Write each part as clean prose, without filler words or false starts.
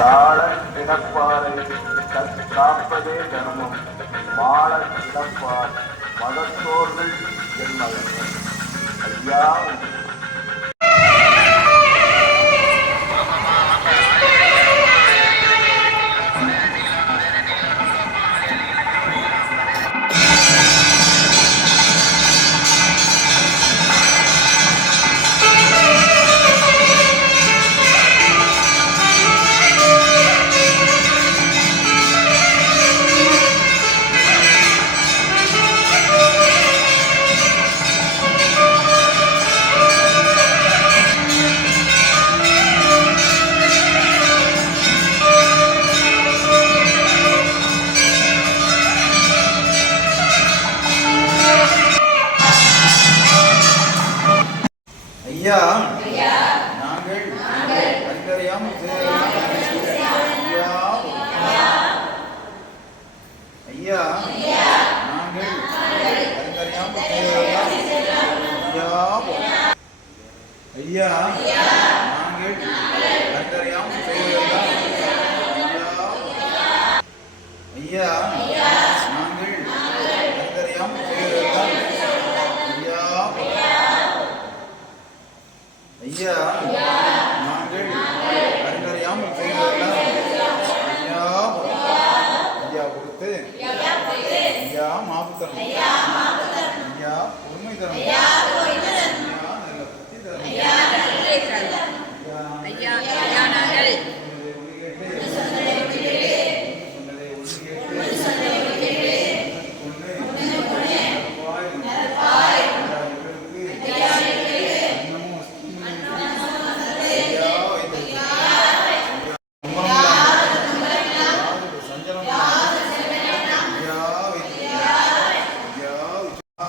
தாழ கிடப்பாரை காப்பதே தர்மம் மாள கிடப்பார் மதத்தோர்கள் என்மகன் ஐயா. ஐயா நாங்கள் அறிந்தறியாமல் ஐயா நாங்கள் அறிந்தறியாமல் ஐயா நாங்கள் அறிந்தறியாமல் ஐயா நாங்கள் அறிந்தறியாமல் ஐயா நாங்கள் அறிந்தறியாமல் ஐயா கொடுத்து ஐயா மாப்பு தரும் ஐயா பொறுமை தரும் ஐயா நல்ல புத்தி தரும் ஐயா நாங்கள்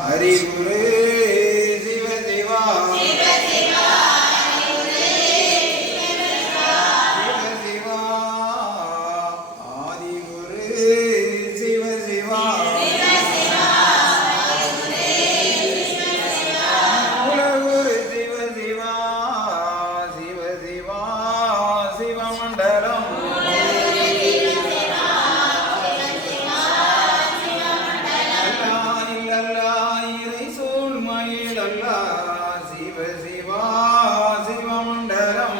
அறிவுரே சிவ சிவா சிவ சிவா ஆதிகுரு சிவ சிவா மூலகுரு சிவ சிவா சிவ சிவா சிவமண்டலம் சிவ சிவா சிவமண்டலம்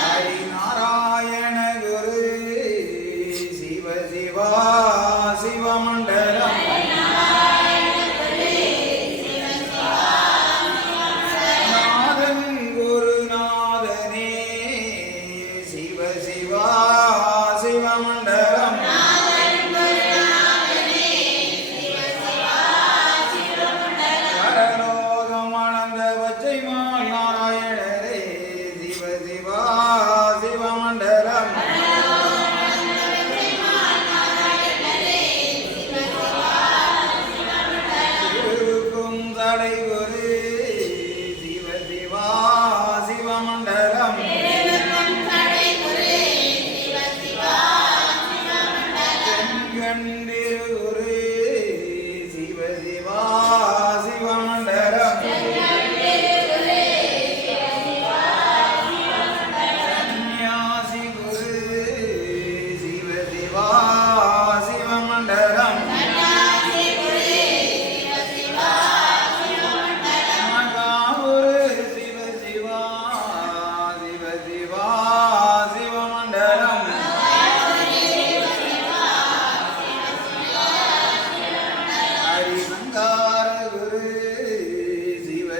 ஹரி நாராயண குரு சிவ சிவா சிவமண்டலம் நாதன் குருநாதனே சிவ சிவா சிவமண்டலம் நாராயணரே சிவ சிவா சிவமண்டலம் திருக்கும் தடைகுரு சிவ சிவா சிவமண்டலம் தென்கண்டிருகுரு சிவ சிவா சிவமண்டலம் சிவ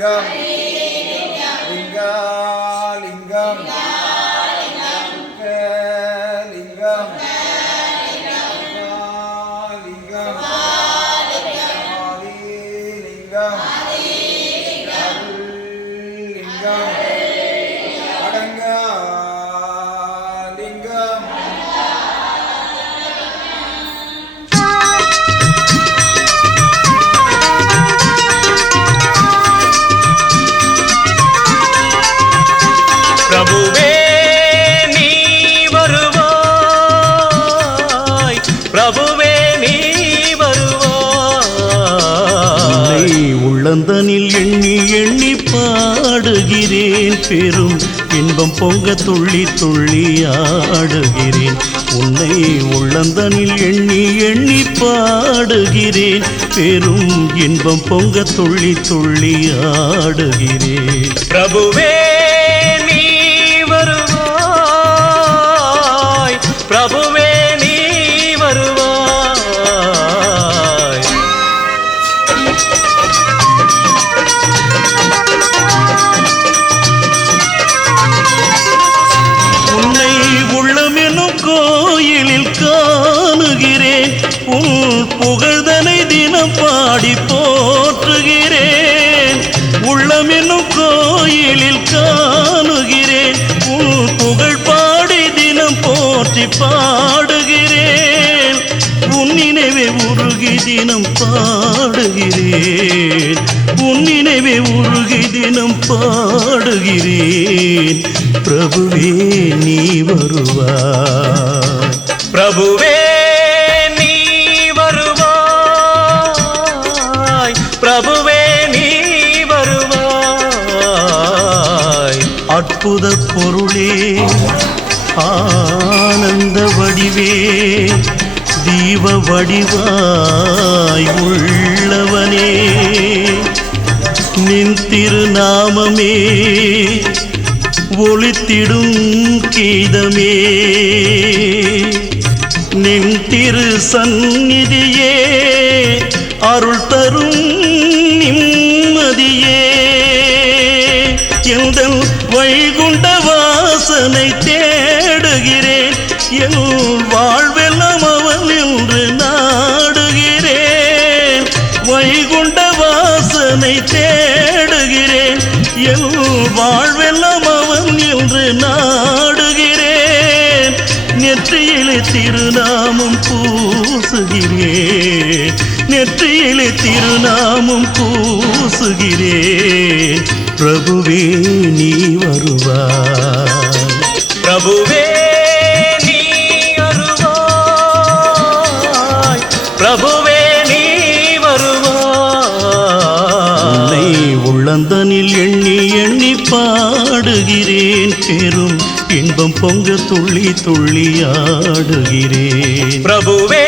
லிங்கம் லிங்கா லிங்கம் லிங்கம் லிங்கம் லிங்கம் லிங்கம் அடங்கா லிங்கம் பிரபுவே நீ வருவாய், பிரபுவே நீ வருவாய். உள்ளந்தனில் எண்ணி எண்ணி பாடுகிறேன், பெரும் இன்பம் பொங்க துள்ளி துள்ளி ஆடுகிறேன். உன்னை உள்ளந்தனில் எண்ணி எண்ணி பாடுகிறேன், பெரும் இன்பம் பொங்க துள்ளி துள்ளி ஆடுகிறேன். பிரபுவே நீ வருவாய், பிரபுவே நீ வருவாய். உன்னை உள்ளமெனும் கோயிலில் காணுகிறேன், உன் புகழ்தனை தினம் பாடி போற்றுகிறேன். உள்ளமெனும் கோயிலில் காணுகிறேன், உன் புகழ் பாடி தினம் போற்றி பாடுகிறேன். உன் நினைவே உருகி தினம் பாடுகிறேன், உன் நினைவே உருகி தினம் பாடுகிறேன். பிரபுவே நீ வருவாய், பிரபுவே நீ வருவாய், பிரபுவே நீ வருவாய். அற்புத பொருளே ஆனந்த வடிவே, தீப வடிவாய் உள்ளவனே, நின் திருநாமமே ஒளித்திடும் கீதமே, நின் திரு சந்நிதியே அருள் தரும் நிம்மதியே. எந்தன் வைகுண்ட வாசனை தேடுகிறேன், என் வாழ்வெல்லாம் அவன் என்று நாடுகிறேன். வைகுண்ட வாசனை தேடுகிறேன், என் வாழ்வெல்லாம் அவன் என்று நாடுகிறேன். நெற்றியிலே திருநாமம் பூசுகிறேன், நெற்றியிலே திருநாமம் பூசுகிறேன். பிரபுவே நீ வருவாய், பிரபுவே நீ வருவாய், பிரபுவே நீ வருவாய். உன்னை உள்ளந்தனில் எண்ணி எண்ணி பாடுகிறேன், பெரும் இன்பம் பொங்க துள்ளி துள்ளி ஆடுகிறேன். பிரபுவே